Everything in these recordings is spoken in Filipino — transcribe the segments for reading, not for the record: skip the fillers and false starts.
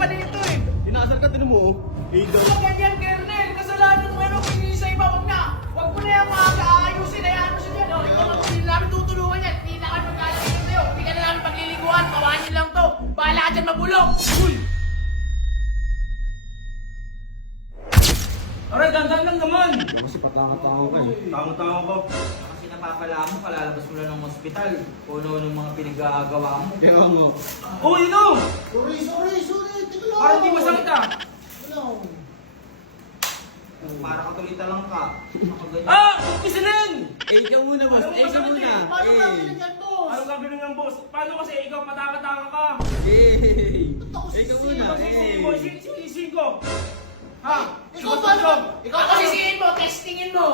pa dito eh. Inaasar ka, tinan mo oh. Daw. Huwag ganyan, Kernel. Kasalanan mo yan ang pinili sa iba. Huwag na. Huwag mo na yung mga kaayusin. Hayaan mo siya dyan. Oh. Ikaw ang hindi namin tutulungan yan. Hindi na kami magkalagay sa'yo. Hindi ka na namin pagliliguan. Kawanin lang to. Bahala ka dyan mabulok. Uy! Aray, dandan lang naman! Kasi patanga-tanga ka eh. Tama-tama ba? Kasi napapala mo, kalalabas mo lang ng ospital. Kung ano ng mga pinag-aagawa mo. Kaya nga. Oh, ino! Sorry. Teka lang. Para di masakit ah! Wala. Para katulita lang ka. Ako ganyan. Ah! Pisinin! Ikaw muna, boss. Anong Ikaw masakit muna. eh? Paano ka binigyan, boss? Anong gagawin ng boss? Paano kasi ikaw pataka-taka ka? Ikaw muna. Sisihin mo, sisihin ko! Ha? Ikaw paano? Ikaw Ako sisihin mo, testingin mo.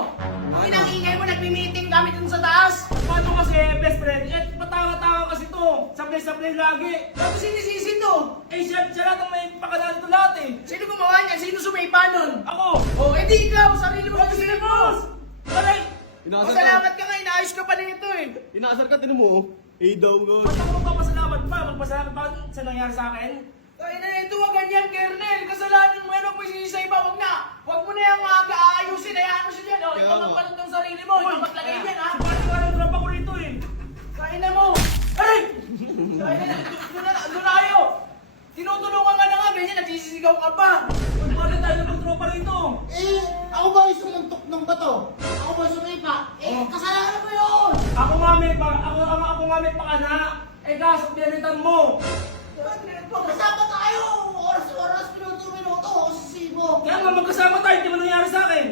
Ang inang-ingay mo, nagmi-meeting kami dun sa taas. Paano kasi best friend? Eh, pataka-taka kasi to. Sablay-sablay lagi. Tapos sinisisin to. Eh, siya lahat ang may pakadaan ito lahat eh. Sino gumawa niyan? Sino sumaipa nun? Ako! Oh, edi ikaw, sarili mo Huwag kasi sisihin boss! mo. Aray! Inaasar ka. Salamat ka nga, inaayos ka pa dito eh. Inaasar ka, tinan mo oh. Daw nga. Ba't ako magpapasalamat pa? Magpasalamat pa sa nangyari sa akin? Ay na ito, wag ganyan, Kernel. Kasalanan mo yan, huwag mo isisi sa iba, wag na. Huwag mo na yung mga kaayusin, hayaan mo siya dyan. Oh, ikaw Kaya nga. magpalit ng sarili mo, ikaw maglagay dyan, ha? Pati ka ng tropa ko rito eh. Kain na mo. Aray! Kain na, doon na kayo. Tinutulungan ka na nga, ganyan, nagsisisigaw ka pa. Bakit tayo ng tropa rito? Eh, ako ba yung sumuntok ng bato? Ako ba sumipa? Eh, kasalanan mo yun! Ako nga may pakana. Eh kaso pinalitan mo. Magkasama tayo! Oras-oras, minuto-minuto, ako sisibo. Kaya nga magkasama tayo, di ba nangyari sa akin?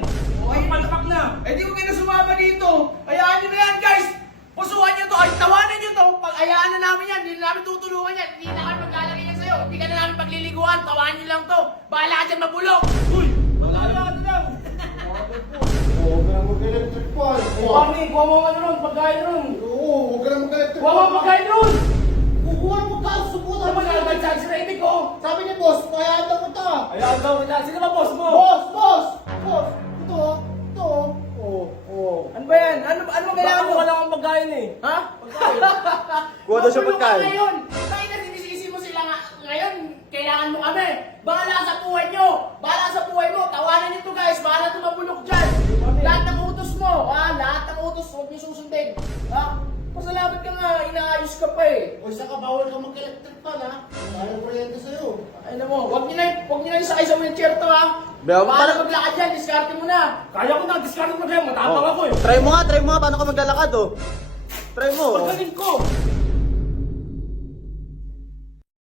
Okay, palpak na. Eh di huwag kayo na sumama dito. Hayaan nyo na yan, guys. Pusuhan nyo to, ay tawanan nyo to. Pag hayaan na namin yan, hindi na namin tutulungan yan. Hindi na kami maglalagay yan sa'yo. Hindi ka na namin pagliliguan, tawanan nyo lang to. Bahala ka dyan mabulok. Uy! Maglalakad lang. Oo, huwag ka na mag-electric fan. Mami, kuha mo ang ano ron, pagkain ron. Oo, huwag ka na mag-electric Kuha mo ang pagkain ron. Kukuha mo ka, subukan Ano mo maglalagay sa akin sa ibig ko? Sabi ni boss, kaya daw kita. Ayan daw, sino ba boss mo? Boss! Ito. Ano ba yan? Ano Baka kailangan mo? mo lang ang pagkain eh. Ha? Kuha daw siya Mabulok ka pagkain. ngayon. Bakit na sinisisi mo sila nga ngayon? Kailangan mo kami. Bahala sa buhay nyo. Bahala sa buhay mo. Tawanan nyo to, guys. Bahala to mabulok dyan. Lahat ng utos mo. Lahat ng utos. Huwag nyo susundin. Pasalamat ka nga. Inaayos ka pa eh. O isa ka, bawal ka mag-electric fan, ha? Ayaw kuryente sa'yo. Ay na mo. Huwag nyo na isakay sa wheelchair to, ha? Bayaw, Bahala para- maglakad yan. Diskarte mo na. Kaya ko na, discard mo kaya, matapang ako eh. Try mo nga, paano ka maglalakad oh. Try mo oh. Pagkaling ko.